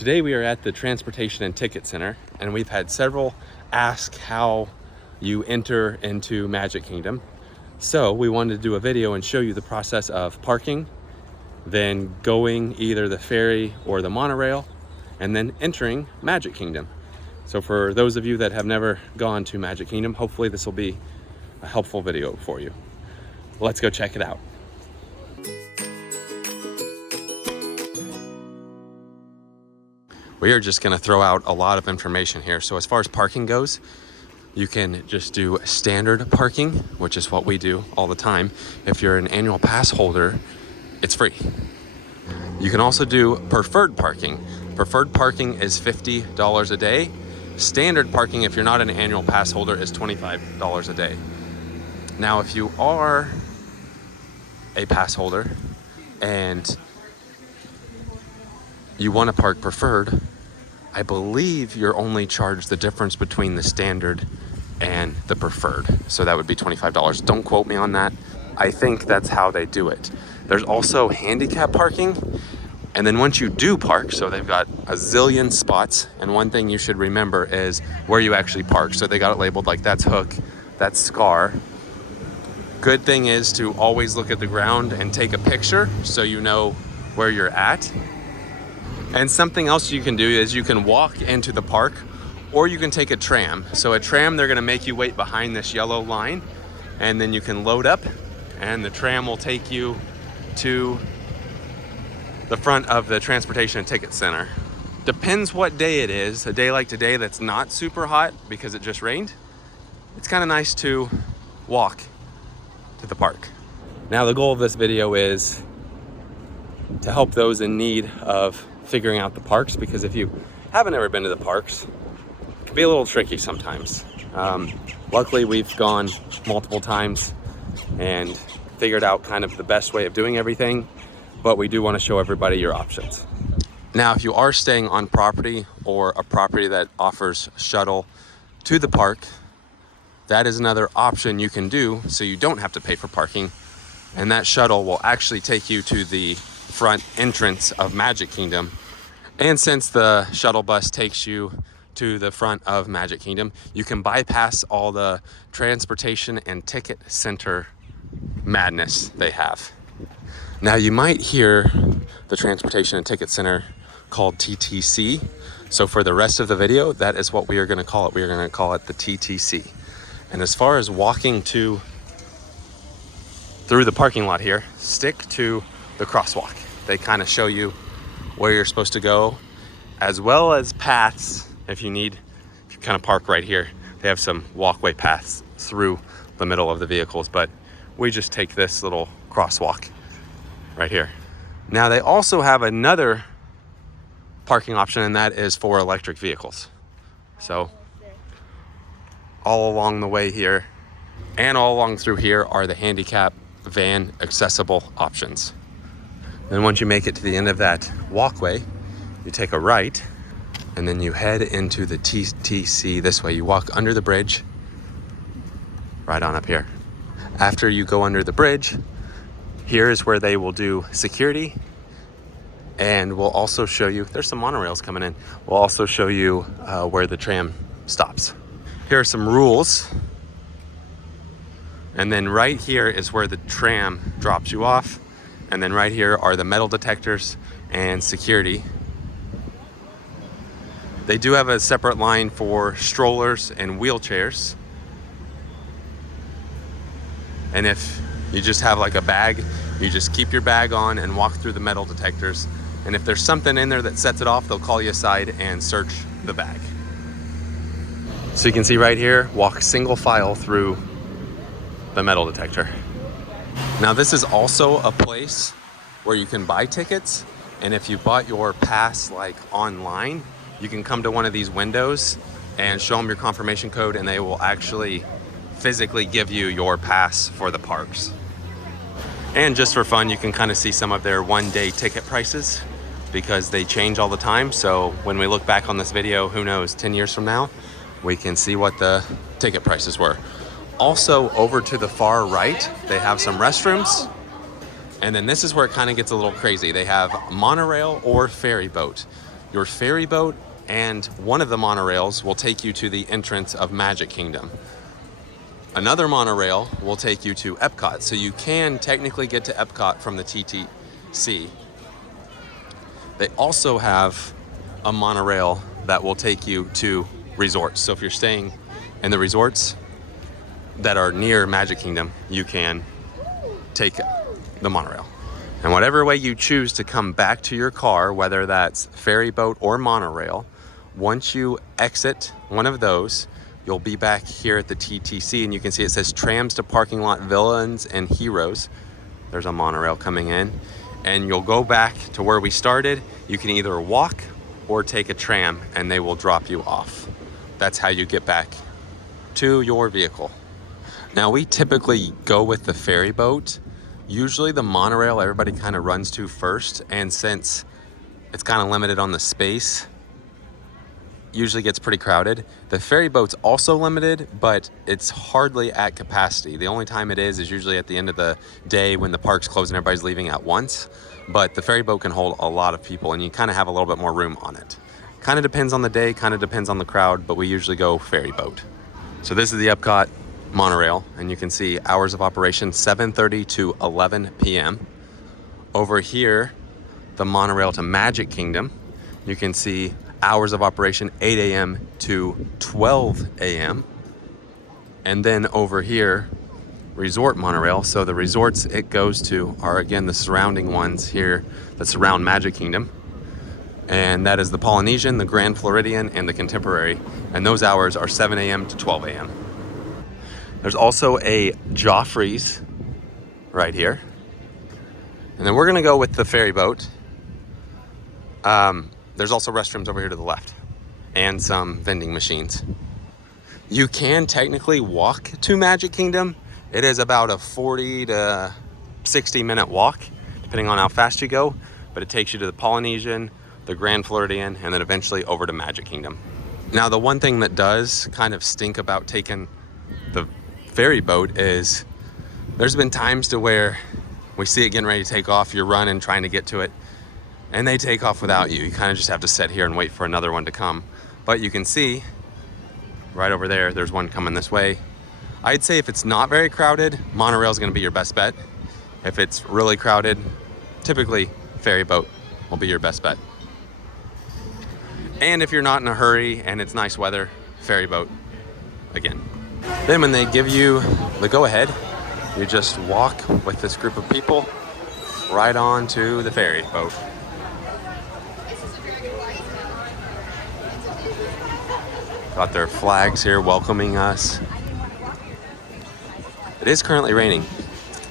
Today we are at the Transportation and Ticket Center, and we've had several ask how you enter into Magic Kingdom. So we wanted to do a video and show you the process of parking, then going either the ferry or the monorail, and then entering Magic Kingdom. So for those of you that have never gone to Magic Kingdom, hopefully this will be a helpful video for you. Let's go check it out. We are just going to throw out a lot of information here. So as far as parking goes, you can just do standard parking, which is what we do all the time. If you're an annual pass holder, it's free. You can also do preferred parking. Preferred parking is $50 a day. Standard parking, if you're not an annual pass holder, is $25 a day. Now, if you are a pass holder and you want to park preferred, I believe you're only charged the difference between the standard and the preferred. So that would be $25. Don't quote me on that. I think that's how they do it. There's also handicap parking. And then once you do park, so they've got a zillion spots. And one thing you should remember is where you actually park. So they got it labeled like that's Hook, that's Scar. Good thing is to always look at the ground and take a picture so you know where you're at. And something else you can do is you can walk into the park, or you can take a tram. So a tram, they're gonna make you wait behind this yellow line, and then you can load up and the tram will take you to the front of the Transportation and Ticket Center. Depends what day it is. A day like today that's not super hot because it just rained, it's kind of nice to walk to the park. Now the goal of this video is to help those in need of figuring out the parks, because if you haven't ever been to the parks, it can be a little tricky sometimes. Luckily we've gone multiple times and figured out kind of the best way of doing everything, but we do want to show everybody your options. Now, if you are staying on property or a property that offers shuttle to the park, that is another option you can do so you don't have to pay for parking, and that shuttle will actually take you to the front entrance of Magic Kingdom. And since the shuttle bus takes you to the front of Magic Kingdom, you can bypass all the Transportation and Ticket Center madness they have. Now you might hear the Transportation and Ticket Center called TTC. So for the rest of the video, that is what we are going to call it. We are going to call it the TTC. And as far as walking through the parking lot here, stick to the crosswalk. They kind of show you where you're supposed to go, as well as paths if you kind of park right here. They have some walkway paths through the middle of the vehicles, but we just take this little crosswalk right here. Now they also have another parking option, and that is for electric vehicles. So all along the way here and all along through here are the handicap van accessible options. Then once you make it to the end of that walkway, you take a right and then you head into the TTC this way. You walk under the bridge right on up here. After you go under the bridge, here is where they will do security, and we'll also show you, there's some monorails coming in. We'll also show you where the tram stops. Here are some rules. And then right here is where the tram drops you off. And then right here are the metal detectors and security. They do have a separate line for strollers and wheelchairs. And if you just have like a bag, you just keep your bag on and walk through the metal detectors. And if there's something in there that sets it off, they'll call you aside and search the bag. So you can see right here, walk single file through the metal detector. Now this is also a place where you can buy tickets, and if you bought your pass like online, you can come to one of these windows and show them your confirmation code, and they will actually physically give you your pass for the parks. And just for fun, you can kind of see some of their one-day ticket prices because they change all the time. So when we look back on this video, who knows, 10 years from now, we can see what the ticket prices were. Also, over to the far right, they have some restrooms. And then this is where it kind of gets a little crazy. They have monorail or ferry boat. Your ferry boat and one of the monorails will take you to the entrance of Magic Kingdom. Another monorail will take you to Epcot, so you can technically get to Epcot from the TTC. They also have a monorail that will take you to resorts. So if you're staying in the resorts that are near Magic Kingdom, you can take the monorail. And whatever way you choose to come back to your car, whether that's ferry boat or monorail, once you exit one of those, you'll be back here at the TTC, and you can see it says trams to parking lot, villains and heroes. There's a monorail coming in, and you'll go back to where we started. You can either walk or take a tram, and they will drop you off. That's how you get back to your vehicle. Now, we typically go with the ferry boat. Usually the monorail everybody kind of runs to first, and since it's kind of limited on the space, usually gets pretty crowded. The ferry boat's also limited, but it's hardly at capacity. The only time it is usually at the end of the day when the park's closed and everybody's leaving at once. But the ferry boat can hold a lot of people, and you kind of have a little bit more room on it. Kind of depends on the day, kind of depends on the crowd, but we usually go ferry boat. So this is the Epcot monorail, and you can see hours of operation 7:30 to 11 p.m. Over here, the monorail to Magic Kingdom, you can see hours of operation 8 a.m. to 12 a.m. And then over here, resort monorail. So the resorts it goes to are again the surrounding ones here that surround Magic Kingdom. And that is the Polynesian, the Grand Floridian, and the Contemporary. And those hours are 7 a.m. to 12 a.m. There's also a Joffrey's right here. And then we're gonna go with the ferry boat. There's also restrooms over here to the left and some vending machines. You can technically walk to Magic Kingdom. It is about a 40 to 60 minute walk, depending on how fast you go, but it takes you to the Polynesian, the Grand Floridian, and then eventually over to Magic Kingdom. Now, the one thing that does kind of stink about taking the ferry boat is there's been times to where we see it getting ready to take off, you're running, trying to get to it, and they take off without you. You kind of just have to sit here and wait for another one to come. But you can see right over there, there's one coming this way. I'd say if it's not very crowded, monorail is going to be your best bet. If it's really crowded, typically ferry boat will be your best bet. And if you're not in a hurry and it's nice weather, ferry boat again. Then when they give you the go-ahead, you just walk with this group of people right on to the ferry boat. Got their flags here welcoming us. It is currently raining.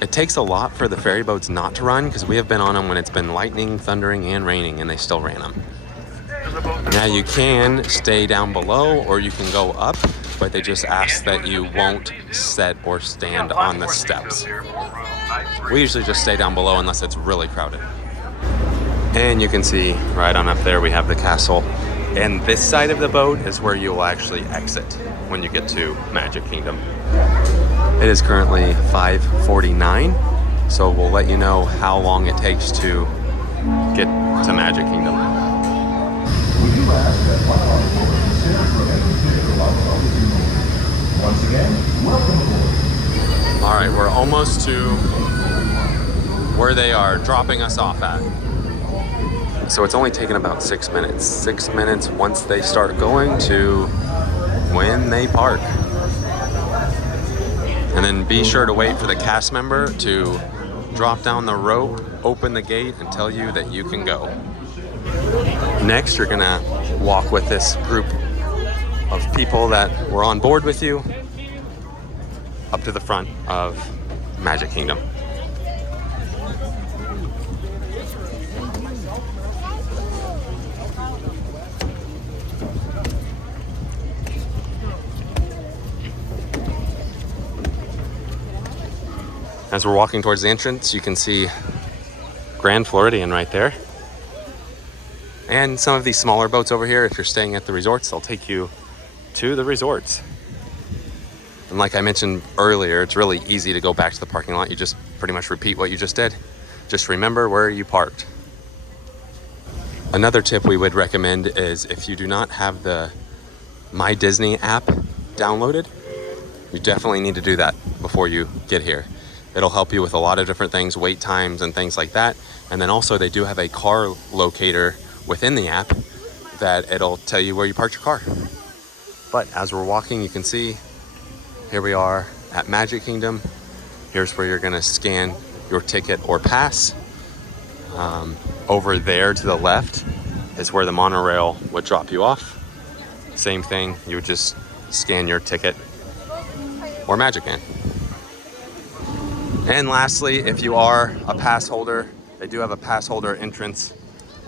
It takes a lot for the ferry boats not to run, because we have been on them when it's been lightning, thundering, and raining, and they still ran them. Now you can stay down below or you can go up, but they just ask that you won't sit or stand on the steps. We usually just stay down below unless it's really crowded. And you can see right on up there we have the castle. And this side of the boat is where you'll actually exit when you get to Magic Kingdom. It is currently 5:49, so we'll let you know how long it takes to get to Magic Kingdom. Once again, welcome aboard. All right, we're almost to where they are dropping us off at. So it's only taken about 6 minutes. 6 minutes once they start going to when they park. And then be sure to wait for the cast member to drop down the rope, open the gate, and tell you that you can go. Next, you're gonna walk with this group of people that were on board with you up to the front of Magic Kingdom. As we're walking towards the entrance, you can see Grand Floridian right there. And some of these smaller boats over here, if you're staying at the resorts, they'll take you to the resorts. And like I mentioned earlier, it's really easy to go back to the parking lot. You just pretty much repeat what you just did. Just remember where you parked. Another tip we would recommend is if you do not have the My Disney app downloaded, you definitely need to do that before you get here. It'll help you with a lot of different things, wait times and things like that. And then also they do have a car locator within the app that it'll tell you where you parked your car. But as we're walking, you can see here we are at Magic Kingdom. Here's where you're gonna scan your ticket or pass. Over there to the left is where the monorail would drop you off. Same thing, you would just scan your ticket or Magic Band. And lastly, if you are a pass holder, they do have a pass holder entrance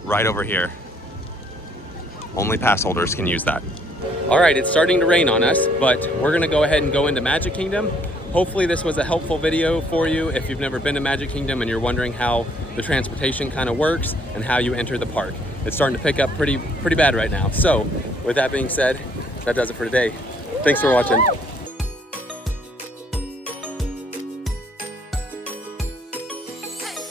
right over here. Only pass holders can use that. All right, it's starting to rain on us, but we're gonna go ahead and go into Magic Kingdom. Hopefully this was a helpful video for you if you've never been to Magic Kingdom and you're wondering how the transportation kind of works and how you enter the park. It's starting to pick up pretty bad right now. So with that being said, that does it for today. Thanks for watching.